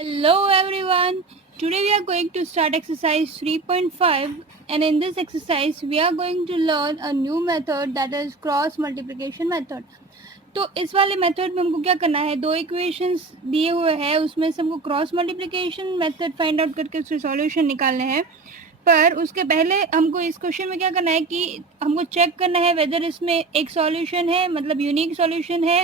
Hello everyone. Today we are going to start exercise 3.5 and in this exercise we are going to learn a new method that is cross multiplication method. तो इस वाले method में हमको क्या करना है, दो इक्वेशंस दिए हुए हैं, उसमें से हमको cross multiplication method find out करके उसके सॉल्यूशन निकालने हैं। पर उसके पहले हमको इस क्वेश्चन में क्या करना है कि हमको चेक करना है वेदर इसमें एक सॉल्यूशन है, मतलब यूनिक सॉल्यूशन है,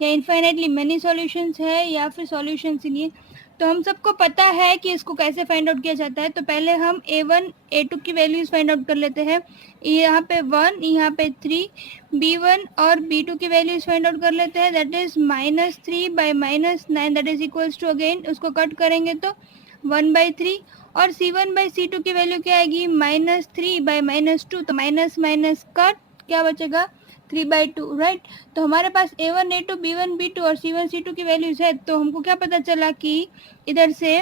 या इनफाइनाइटली मेनी सॉल्यूशंस है, या फिर सॉल्यूशंस ही नहीं है। तो हम सबको पता है कि इसको कैसे फाइंड आउट किया जाता है। तो पहले हम a1 a2 की वैल्यूज़ फाइंड आउट कर लेते हैं। यहाँ पे 1, यहाँ पे 3, b1 और b2 की वैल्यूज़ फाइंड आउट कर लेते हैं। That is -3 by -9 that is equals to, again उसको कट करेंगे तो 1/3। और c1 बाई c2 की वैल्यू क्या आएगी, -3 बाई -2, तो माइनस माइनस कट क्या बचेगा, 3/2, राइट। तो हमारे पास a1 a2 b1 b2 और c1 c2 की वैल्यूज है। तो हमको क्या पता चला कि इधर से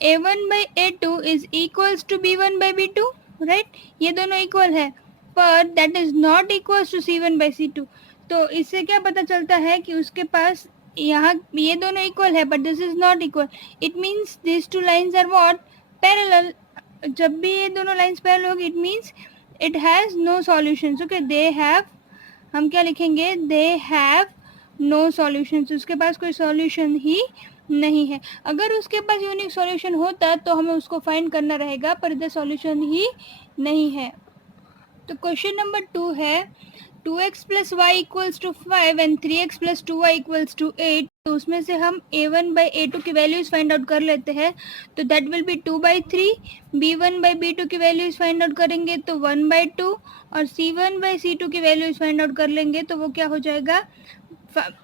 a1 by a2 is equals to b1 by b2, right. ये दोनों इक्वल है, पर that is not equals to c1 by c2। तो इससे क्या पता चलता है कि उसके पास यहाँ ये दोनों इक्वल है but this is not equal. It means this two lines are what, parallel. जब भी ये दोनों लाइन्स पैरेलल होगी it means it has no solutions. Okay, they have, हम क्या लिखेंगे, दे हैव नो सॉल्यूशंस, उसके पास कोई सॉल्यूशन ही नहीं है। अगर उसके पास यूनिक सॉल्यूशन होता तो हमें उसको फाइंड करना रहेगा, पर इधर सॉल्यूशन ही नहीं है। तो क्वेश्चन नंबर 2 है 2x plus y equals to 5 and 3x plus 2y equals to 8। तो उसमें से हम a1 बाई a2 की वैल्यूज़ फाइंड आउट कर लेते हैं। तो that will B 2/3। b1 by b2 की वैल्यूज़ फाइंड आउट करेंगे तो 1/2, और c1 बाई c2 की वैल्यूज़ फाइंड आउट कर लेंगे तो वो क्या हो जाएगा,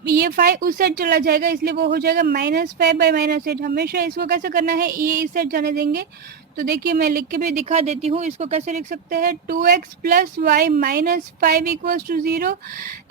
ये 5 उस साइड चला जाएगा, इसलिए वो हो जाएगा -5 बाई -8। हमेशा इसको कैसे करना है, ये इस साइड जाने देंगे। तो देखिए मैं लिख के भी दिखा देती हूँ, इसको कैसे लिख सकते हैं, 2x plus y minus 5 equals to 0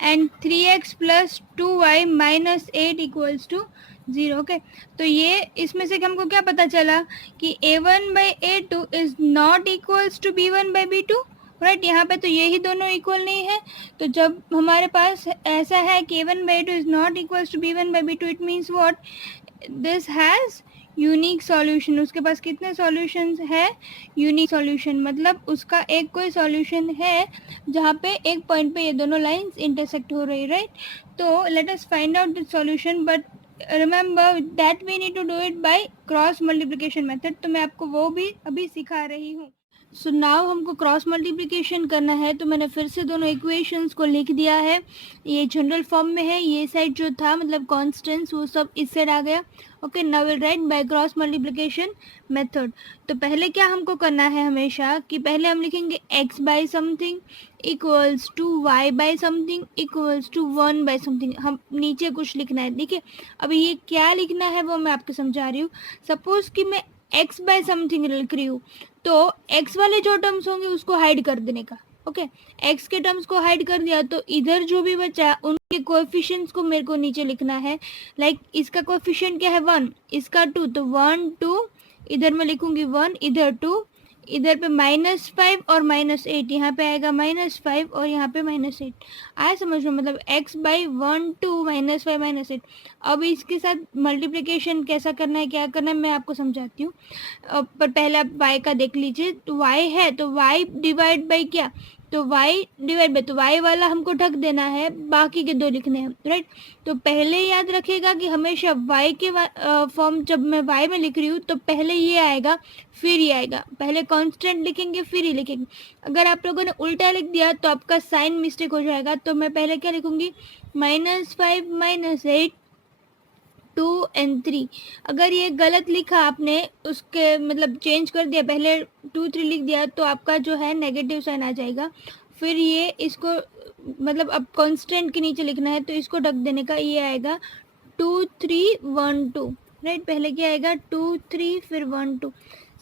and 3x plus 2y minus 8 equals to 0। Okay, तो ये इसमें से हमको क्या पता चला कि a1 by a2 is not equals to b1 by b2, right. यहाँ पे तो ये ही दोनों इक्वल नहीं है। तो जब हमारे पास ऐसा है कि a1 by 2 is not equals to b1 by b2, it means what, this has unique solution. उसके पास कितने सॉल्यूशंस है, यूनिक सॉल्यूशन, मतलब उसका एक कोई सॉल्यूशन है जहाँ पे एक पॉइंट पे ये दोनों लाइंस इंटरसेक्ट हो रही, राइट। तो let us find out the solution, but remember that we need to do it by cross multiplication method. तो मैं आपको वो भी अभी सिखा रही हूँ। सो नाउ हमको क्रॉस मल्टीप्लिकेशन करना है। तो मैंने फिर से दोनों इक्वेशंस को लिख दिया है, ये जनरल फॉर्म में है। ये साइड जो था मतलब कॉन्स्टेंट्स वो सब इस साइड आ गया। Okay, now will write bye cross multiplication method. तो पहले क्या हमको करना है हमेशा कि पहले हम लिखेंगे x by something equals to y by something equals to 1 by something. हम नीचे कुछ लिखना है, देखिए अभी ये क्या लिखना है वो मैं आपको समझा रही हूँ। सपोज कि मैं x बाई समथिंग लिख रही हूँ, तो x वाले जो टर्म्स होंगे उसको हाइड कर देने का। ओके, x के टर्म्स को हाइड कर दिया तो इधर जो भी बचा उनके कोएफिशिएंट्स को मेरे को नीचे लिखना है। लाइक इसका कोएफिशिएंट क्या है 1, इसका 2, तो 1 2, इधर मैं लिखूंगी 1, इधर 2, इधर पे -5 और -8, यहाँ पे आएगा -5 और यहाँ पे -8। आया समझ में, मतलब x बाई 1 2 -5 -8। अब इसके साथ मल्टीप्लिकेशन कैसा करना है, क्या करना है, मैं आपको समझाती हूँ। पर पहले आप y का देख लीजिए। तो y है तो y डिवाइड बाई क्या, तो y डिवाइड बाई, तो y वाला हमको ढक देना है, बाकी के दो लिखने हैं, राइट। तो पहले याद रखिएगा कि हमेशा y के फॉर्म जब मैं y में लिख रही हूँ तो पहले ये आएगा फिर ये आएगा, पहले कांस्टेंट लिखेंगे फिर ही लिखेंगे। अगर आप लोगों ने उल्टा लिख दिया तो आपका साइन मिस्टेक हो जाएगा। तो मैं पहले क्या लिखूंगी, -5 -8 2 एंड 3। अगर ये गलत लिखा आपने, उसके मतलब चेंज कर दिया, पहले 2 3 लिख दिया, तो आपका जो है नेगेटिव साइन आ जाएगा। फिर ये इसको मतलब अब कांस्टेंट के नीचे लिखना है तो इसको ढक देने का, ये आएगा 2 3 1 2, राइट। पहले क्या आएगा 2 3 फिर 1 2।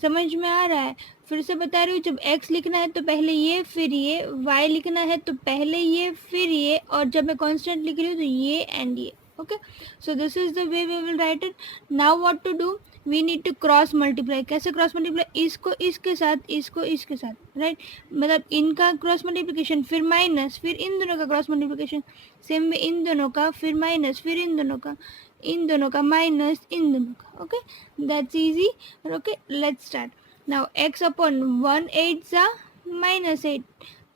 समझ में आ रहा है? फिर से बता रही हूँ, जब x लिखना है तो पहले ये फिर ये, y लिखना है तो पहले ये फिर ये, और जब मैं कांस्टेंट लिख रही हूँ तो ये एंड ये। Okay, so this is the way we will write it. Now what to do, we need to cross multiply. कैसे क्रॉस मल्टीप्लाई, इसको इसके साथ, इसको इसके साथ, राइट। मतलब इनका क्रॉस मल्टीप्लिकेशन फिर माइनस, फिर इन दोनों का क्रॉस मल्टीप्लिकेशन, सेम में इन दोनों का फिर माइनस, फिर इन दोनों का। इन दोनों का माइनस इन दोनों का. Okay, that's easy. Okay, let's start now. x upon 1/8 सा -8.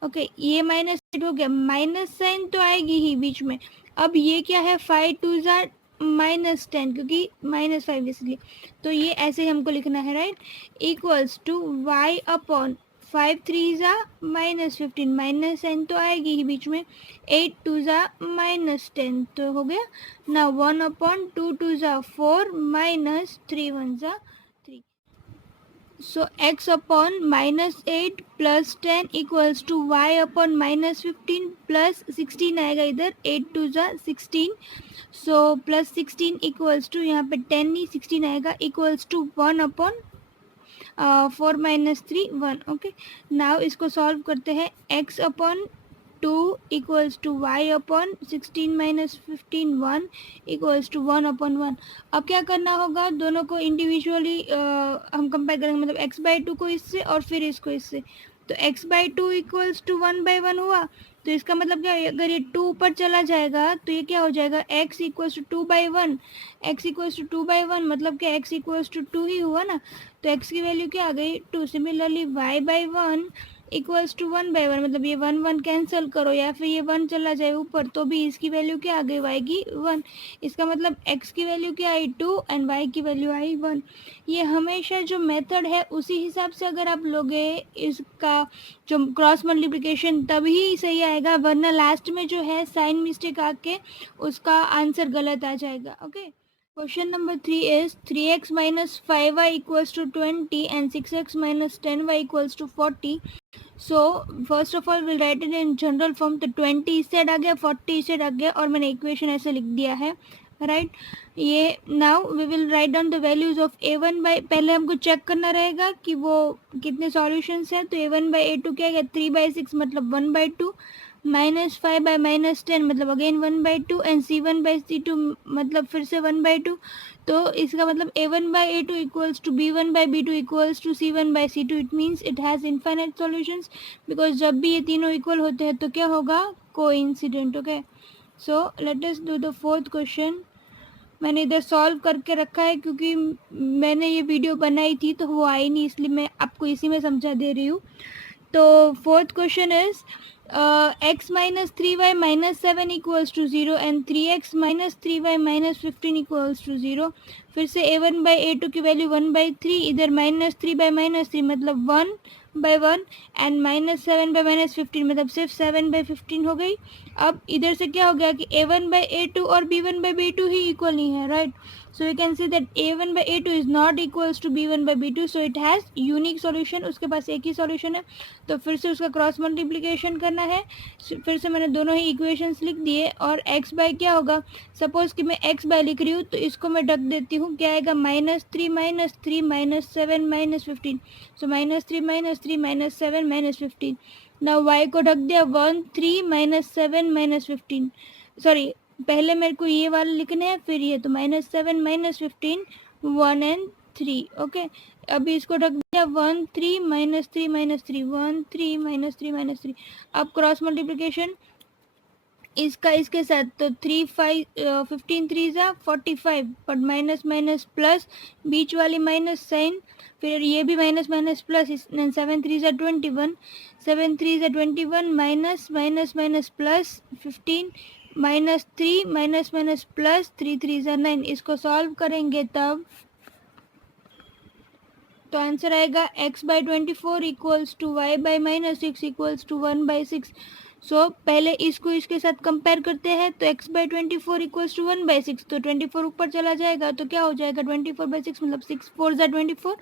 ओके, ये -8 हो गया. माइनस साइन तो आएगी ही बीच में. अब ये क्या है, 5 2 सा -10 क्योंकि -5 इसलिए. तो ये ऐसे हमको लिखना है, right. Equals to y upon 5 3 ज़ा -15. माइनस साइन तो आएगी ही बीच में. 8 2 ज़ा -10 तो हो गया ना. 1 अपॉन 2 2 ज़ा 4 -3 1 ज़ा 3. So x upon -8 plus 10 equals to y upon -15 plus 16 आएगा इधर. 8 2 ज़ा 16. So plus 16 equals to यहाँ पे 10 नहीं 16 आएगा equals to 1 upon 4 -3 1. Okay, now इसको सॉल्व करते हैं. x upon 2 equals to y upon 16 -15 1 equals to 1 upon 1. अब क्या करना होगा, दोनों को इंडिविजुअली हम कंपेयर करेंगे, मतलब x/2 को इससे और फिर इसको इससे. तो x/2 इक्वल्स टू 1/1 हुआ. तो इसका मतलब क्या है, अगर ये 2 ऊपर चला जाएगा तो ये क्या हो जाएगा, x equals to 2/1. x equals to 2/1 मतलब क्या, x इक्वल्स टू 2 ही हुआ ना. तो x की वैल्यू क्या आ गई, 2. सिमिलरली y/1 इक्वल्स टू 1/1 मतलब ये 1 1 कैंसिल करो या फिर ये 1 चला जाए ऊपर तो भी इसकी वैल्यू क्या आ गई, y की 1. इसका मतलब x की वैल्यू क्या आई 2 एंड y की वैल्यू आई 1. ये हमेशा जो मेथड है उसी हिसाब से अगर आप लोगे इसका जो क्रॉस मल्टीप्लिकेशन तभी सही आएगा, वरना लास्ट में जो है साइन मिस्टेक आके उसका आंसर गलत आ जाएगा. Okay, question number 3 is 3x minus 5y equals to 20 and 6x minus 10y equals to 40. So first of all we'll write it in general form. तो 20 इस साइड आ गया, 40 इस साइड आ गया और मैंने इक्वेशन ऐसे लिख दिया है, राइट. ये now we will write down the values of a1 by, पहले हमको चेक करना रहेगा कि वो कितने सॉल्यूशंस हैं. तो a1 बाई a2 क्या है, 3/6 मतलब 1/2. -5 बाई -10 मतलब again 1/2 and c1 by c2 मतलब फिर से 1/2. तो इसका मतलब a1 by a2 equals to b1 by b2 equals to c1 by c2. It means it has infinite solutions because जब भी ये तीनों इक्वल होते हैं तो क्या होगा, coincident. Okay, so let us do the fourth question. मैंने इधर सॉल्व करके रखा है क्योंकि मैंने ये वीडियो बनाई थी तो वो आई नहीं, इसलिए मैं आपको इसी में समझा दे रही हूँ. तो fourth question is x minus 3y minus 7 equals to 0 and 3x minus 3y minus 15 equals to 0. फिर से a1 by a2 की वैल्यू 1/3, इधर -3 by -3 मतलब 1/1 एंड -7 by -15 मतलब सिर्फ 7/15 हो गई. अब इधर से क्या हो गया कि a1 by a2 और b1 by b2 he equal नहीं है, right. So we can say that a1 by a2 is not equals to b1 by b2. So it has unique solution. उसके पास एक ही solution है. तो फिर से उसका क्रॉस मल्टीप्लिकेशन करना है. फिर से मैंने दोनों ही इक्वेशंस लिख दिए और x बाय क्या होगा, सपोज कि मैं x बाय लिख रही हूँ तो इसको मैं ढक देती हूँ. क्या आएगा, -3 -3 -7 -15. सो -3 -3 -7 -15. नाउ y को ढक दिया 1 3 -7 -15. सॉरी, पहले मेरे को ये वाले लिखने हैं फिर ये, तो -7 -15 1 एंड 3. ओके, अभी इसको ढक दिया 1 3 -3 -3 1 3 -3 -3. अब क्रॉस मल्टीप्लिकेशन इसका इसके साथ, तो 3 5 15 3 ज़ा 45 बट माइनस माइनस प्लस बीच वाली माइनस साइन, फिर ये भी माइनस माइनस प्लस 7 3 ज़ा 21 7 3 ज़ा 21 minus minus minus plus 15 -3 minus minus plus 3 3 ज़ा 9. इसको सॉल्व करेंगे तब तो आंसर आएगा x by 24 equals to y by -6 equals to 1/6. So पहले इसको इसके साथ कंपेयर करते हैं. तो x बाई 24 इक्वल्स टू 1/6, तो 24 ऊपर चला जाएगा तो क्या हो जाएगा 24/6 मतलब 6 4 ज़ा 24.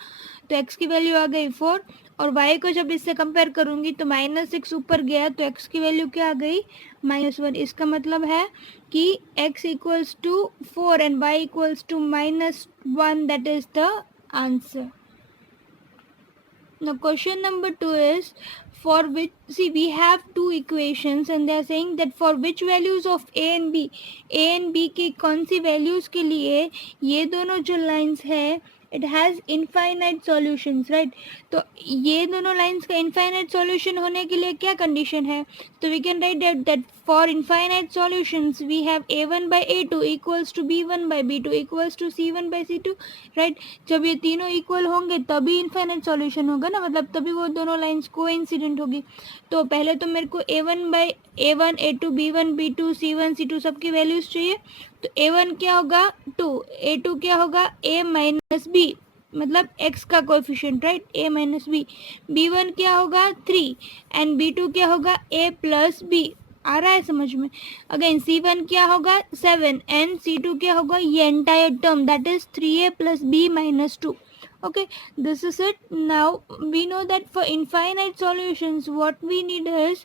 तो x की वैल्यू आ गई 4 और y को जब इससे कंपेयर करूँगी तो -6 ऊपर गया तो x की वैल्यू क्या आ गई, -1. इसका मतलब है कि x equals to 4 and y equals to -1. That is the answer. Now question number 2 is for which, see we have two equations and they are saying that for which values of a and b की कौन सी values के लिए ये दोनों जो lines है it has infinite solutions, right. तो ये दोनों lines का infinite solution होने के लिए क्या condition है, तो we can write that for infinite solutions we have a1 by a2 equals to b1 by b2 equals to c1 by c2, right. जब ये तीनों इक्वल होंगे तभी इनफाइनाइट सॉल्यूशन होगा ना, मतलब तभी वो दोनों लाइंस कोइंसिडेंट होगी. तो पहले तो मेरे को a1 by a1 a2 b1 b2 c1 c2 सबकी वैल्यूज चाहिए. तो a1 क्या होगा 2, a2 क्या होगा a माइनस b, मतलब x का coefficient, right, a minus b. b1 क्या होगा 3 एंड b2 क्या होगा a प्लस b. आ रहा है समझ में. अगेन c1 क्या होगा 7 एंड c2 क्या होगा ये entire term that is 3a plus b minus 2. Okay, this is it. Now we know that for infinite solutions what we need is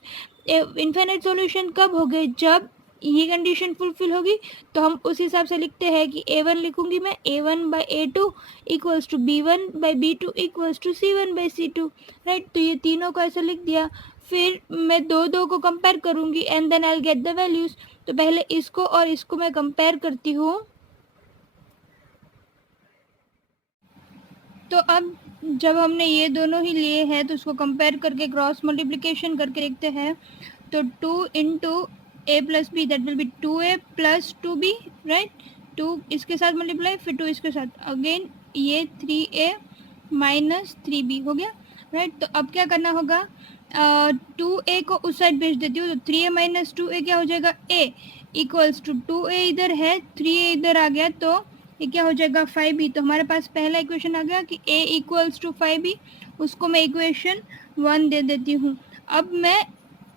infinite solution कब हो गए, जब ये कंडीशन फुलफिल होगी. तो हम उस हिसाब से लिखते हैं कि a1 लिखूंगी मैं a1 by a2 equals to b1 by b2 equals to c1 by c2, right. तो ये तीनों को ऐसे लिख दिया. फिर मैं दो को कंपेयर करूंगी and then I will get the values. तो पहले इसको और इसको मैं कंपेयर करती हूँ. तो अब जब हमने ये दोनों ही लिए हैं तो उसको कंपेयर करके क्रॉस मल्टीप्लिकेशन करके लिखते हैं. तो 2 into a plus b that will be 2a plus 2b, right. 2 इसके साथ मल्टीप्लाई, फिर 2 इसके साथ, अगेन ये 3a माइनस 3b हो गया, राइट. तो अब क्या करना होगा, 2a को उस साइड भेज देती हूँ. तो 3a माइनस 2a क्या हो जाएगा a इक्वल्स टू 2a इधर है 3a इधर आ गया तो ये क्या हो जाएगा 5b. तो हमारे पास पहला इक्वेशन आ गया कि a इक्वल्स टू 5b, उसको मैं इक्वेशन 1 दे देती हूँ. अब मैं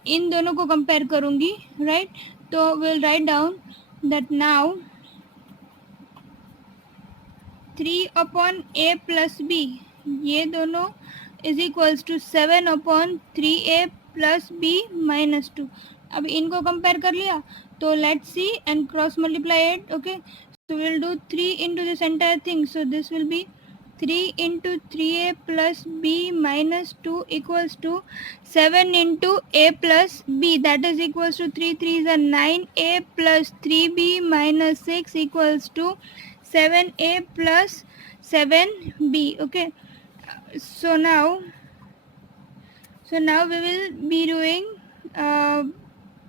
इन दोनों को कंपेयर करूँगी, राइट. तो will write down that now 3 upon a plus b ये दोनों is equals to 7 upon 3a plus b minus 2. अब इनको कंपेयर कर लिया तो let's see and cross multiply it. Okay, so we'll do 3 into this entire thing. So this will be 3 into 3a plus b minus 2 equals to 7 into a plus b, that is equals to 3 3s are 9a plus 3b minus 6 equals to 7a plus 7b. Okay, so now we will be doing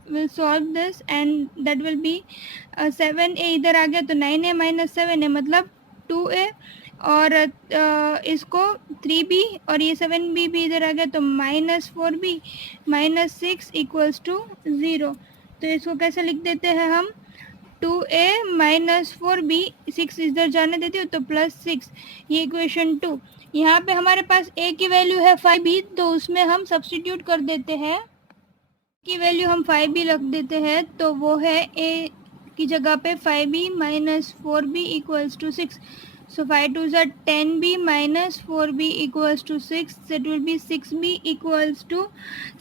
we'll solve this and that will be 7a इधर आ गया तो 9a minus 7a मतलब 2a और इसको 3b और ये 7b भी इधर आ गया तो minus 4b minus 6 equals to 0. तो इसको कैसे लिख देते हैं हम 2a माइनस 4b, 6 इधर जाने देती हूँ तो प्लस 6, ये इक्वेशन 2. यहाँ पे हमारे पास a की वैल्यू है 5b तो उसमें हम सब्स्टिट्यूट कर देते हैं की वैल्यू हम 5b रख देते हैं. तो वो है a की जगह पे 5b minus 4b equals to 6. सो 5 2 ज़ा 10b minus 4b equals to 6, that will be 6b equals to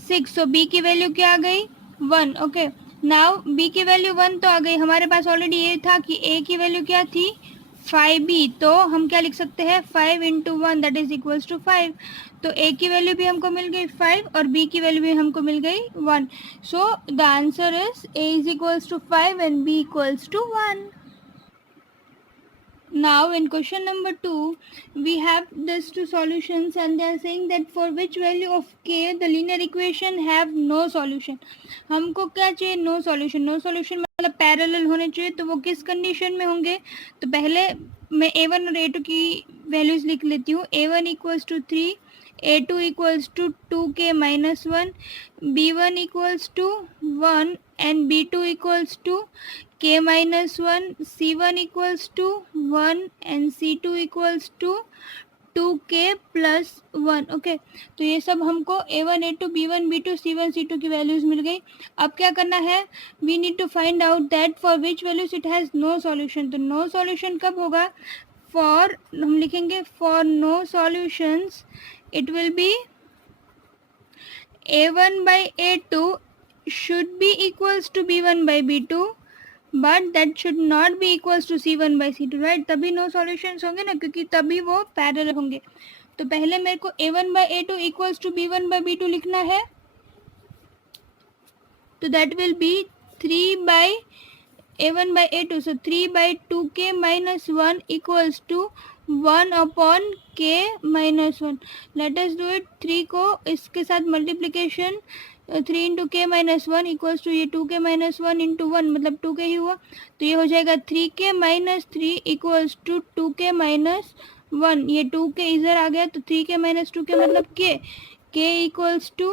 6. So b की वैल्यू क्या आ गई 1. ओके, नाउ b की वैल्यू 1 तो आ गई. हमारे पास ऑलरेडी ये था कि a की वैल्यू क्या थी 5b, तो हम क्या लिख सकते हैं 5 into 1 that is equals to 5. तो a की वैल्यू भी हमको मिल गई 5 और b की वैल्यू भी हमको मिल गई 1. So the answer is a is equals to 5 and b equals to 1. Now in question number 2 we have these two solutions and they are saying that for which value of k the linear equation have no solution. हमको क्या चाहिए no solution. No solution मतलब parallel होने चाहिए. तो वो किस condition में होंगे, तो पहले मैं a1 और a2 की वैल्यूज लिख लेती हूँ. a1 equals to 3, a2 equals to 2k minus 1, b1 equals to 1 and b2 equals to k minus 1, c1 equals to 1 and c2 equals to 2k plus 1. Okay, तो ये सब हमको a1 a2 b1 b2 c1 c2 की values मिल गई. अब क्या करना है, we need to find out that for which values it has no solution. तो नो सॉल्यूशन कब होगा, फॉर हम लिखेंगे for no solutions it will be a1 by a2 should be equals to b1 by b2 but that should not be equals to c1 by c2, right. तभी no solutions होंगे ना, क्योंकि तभी वो पैरेलल होंगे. तो पहले मेरे को a1 by a2 equals to b1 by b2 लिखना है. तो that will be 3 by a1 by a2, so 3 by 2k minus 1 equals to 1 upon k minus 1. Let us do it. 3 को इसके साथ multiplication 3 into k minus one equals to ये 2k minus one into one मतलब 2k ही हुआ, तो ये हो जाएगा 3k minus three equals to 2k minus one. ये 2k इधर आ गया तो 3k माइनस 2k मतलब k इक्वल्स टू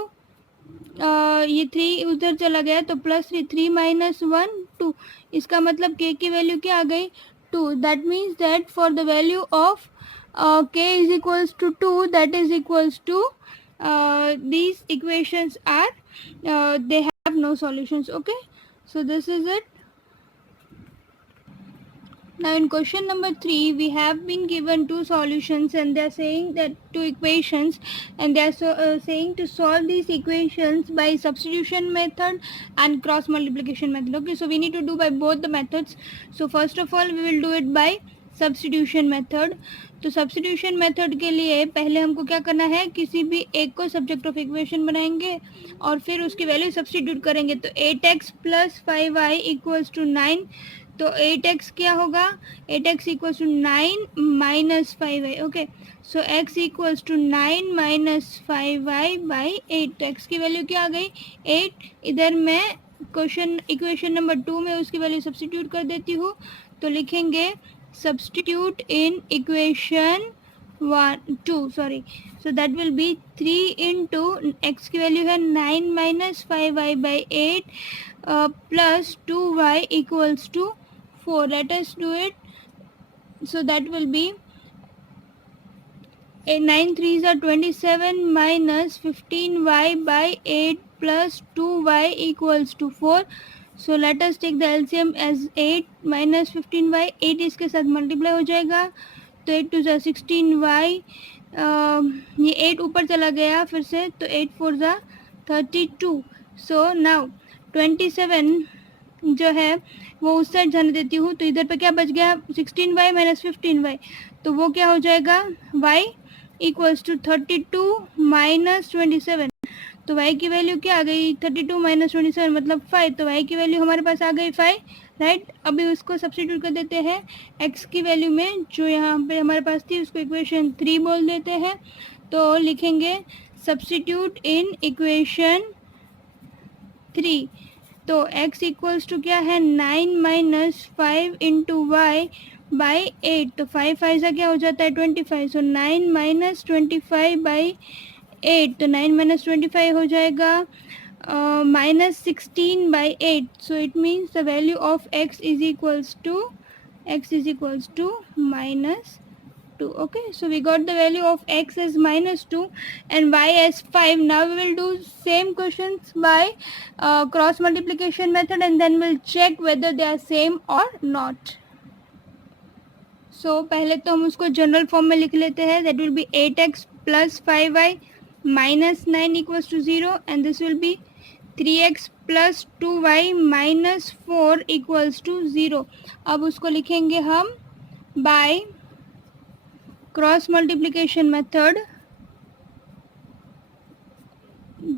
ये 3 उधर चला गया तो प्लस 3, 3 माइनस 1 2। इसका मतलब k की वैल्यू क्या आ गई 2। That means that for the value of k is equals to 2 that is equals to these equations are they have no solutions. Okay, so this is it. Now in question number 3 we have been given two solutions and they are saying that two equations and they are saying to solve these equations by substitution method and cross multiplication method. Okay, so we need to do by both the methods. So first of all we will do it by substitution method. तो substitution method के लिए पहले हमको क्या करना है, किसी भी एक को सब्जेक्ट ऑफ इक्वेशन बनाएंगे और फिर उसकी वैल्यू सब्स्टिट्यूट करेंगे। तो 8x plus 5y equals to 9, तो 8x क्या होगा 8x equals to 9 minus 5y। Okay, so x equals to 9 minus 5y by 8x की वैल्यू क्या आ गई 8। इधर मैं क्वेश्चन इक्वेशन नंबर 2 में उसकी वैल्यू सब्स्टिट्यूट कर देती हूँ। तो लिखेंगे substitute in equation 2 sorry, so that will be 3 into x की वैल्यू है 9 minus 5y by 8 plus 2y equals to 4. Let us do it. So that will be 9 3s are 27 minus 15y by 8 plus 2y equals to 4. So let us take the LCM as 8 minus 15y, 8 इसके साथ multiply हो जाएगा तो 8 to ज़ा 16y, ये 8 ऊपर चला गया फिर से तो 8 4 ज़ा 32। सो नाउ 27 जो है वो उस साइड जाने देती हूँ तो इधर पे क्या बच गया 16y माइनस 15y, तो वो क्या हो जाएगा y इक्वल्स टू 32 माइनस 27। तो y की वैल्यू क्या आ गई 32 माइनस 27 मतलब 5, तो y की वैल्यू हमारे पास आ गई 5, राइट। अभी उसको सब्स्टिट्यूट कर देते हैं x की वैल्यू में जो यहाँ पे हमारे पास थी उसको इक्वेशन 3 बोल देते हैं। तो लिखेंगे सब्स्टिट्यूट इन इक्वेशन 3, तो x इक्वल्स टू क्या है 9 माइनस 5 इंटू वाई बाई 8, तो 5 5 सा क्या हो जाता है 25, सो 9 माइनस 25 बाई 8, तो 9 माइनस 25 हो जाएगा minus 16 by 8, so it means the value of x is equals to minus 2. Okay, so we got the value of x as minus 2 and y as 5. Now we will do same questions by cross multiplication method and then we'll check whether they are same or not. So पहले तो हम उसको general form में लिख लेते हैं, that will be 8x plus 5y minus 9 equals to 0 and this will be 3x plus 2y minus 4 equals to 0. अब उसको लिखेंगे हम by क्रॉस मल्टीप्लिकेशन मेथड।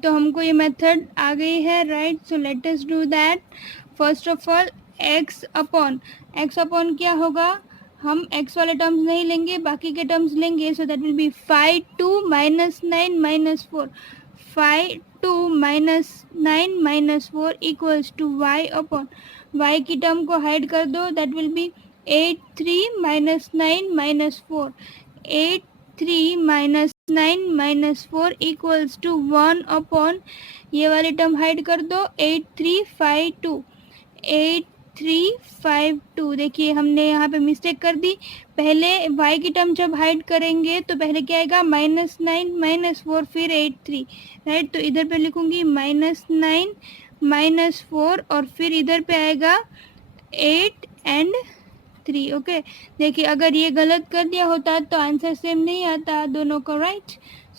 तो हमको ये मेथड आ गई है, right. So let us do that. First of all x upon क्या होगा, हम x वाले टर्म्स नहीं लेंगे बाकी के टर्म्स लेंगे। So that will be 5 2 minus 9 minus 4, 5 2 minus 9 minus 4 equals to y upon y की टर्म को हाइड कर दो, that will be 8 3 minus 9 minus 4, 8 3 minus 9 minus 4 equals to 1 upon ये वाली टर्म हाइड कर दो 8 3 5 2, 8 3 5 2। देखिए हमने यहाँ पे मिस्टेक कर दी, पहले y की टर्म जब हाइड करेंगे तो पहले क्या आएगा माइनस 9 माइनस 4 फिर 8 3, राइट। तो इधर पे लिखूँगी माइनस 9 माइनस 4 और फिर इधर पे आएगा 8 एंड 3। ओके, देखिए अगर ये गलत कर दिया होता तो आंसर सेम नहीं आता दोनों को, right.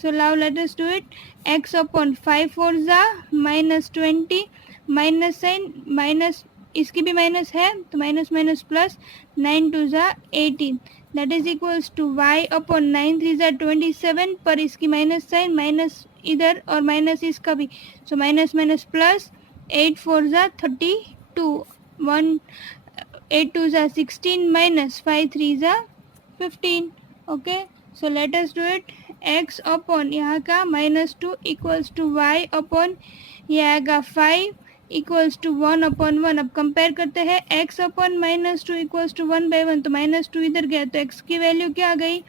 So now let us do it. x upon 5 4 ज़ा माइनस 20 माइनस साइन माइनस इसकी भी माइनस है तो माइनस माइनस प्लस 9 2 ज़ा 18 that is equals to y upon 9 3 ज़ा 27 पर इसकी माइनस साइन माइनस इधर और माइनस इसका भी, सो माइनस माइनस प्लस 8 4 ज़ा 32 1 8 2 ज़ा 16 माइनस 5 3 ज़ा 15। Okay, so let us do it. x upon यहाँ का -2 इक्वल्स टू y अपॉन ये आएगा 5 इक्वल्स टू 1/1। अब कंपेयर करते हैं, x अपॉन -2 इक्वल्स टू 1/1, तो -2 इधर गया तो x की वैल्यू क्या आ गई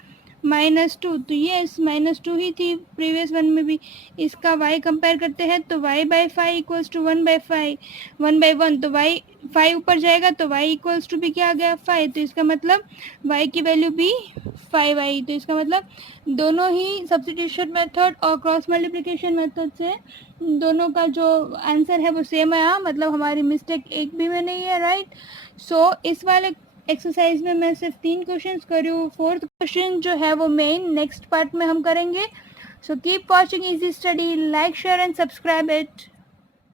-2। तो ये -2 ही थी प्रीवियस वन में भी। इसका y कंपेयर करते हैं तो y/5 इक्वल्स टू 1/1, तो y 5 ऊपर जाएगा तो y इक्वल्स टू भी क्या आ गया 5। तो इसका मतलब y की वैल्यू भी 5 आई। तो इसका मतलब दोनों ही सब्स्टिट्यूशन मेथड और क्रॉस मल्टीप्लिकेशन मेथड से दोनों का जो आंसर है वो सेम आया, मतलब हमारी मिस्टेक एक भी में नहीं है, राइट। सो इस वाले एक्सरसाइज में मैं सिर्फ 3 क्वेश्चंस कर रही हूँ। 4th क्वेश्चन जो है वो मेन नेक्स्ट पार्ट में हम करेंगे। So keep watching easy study, like share and subscribe it.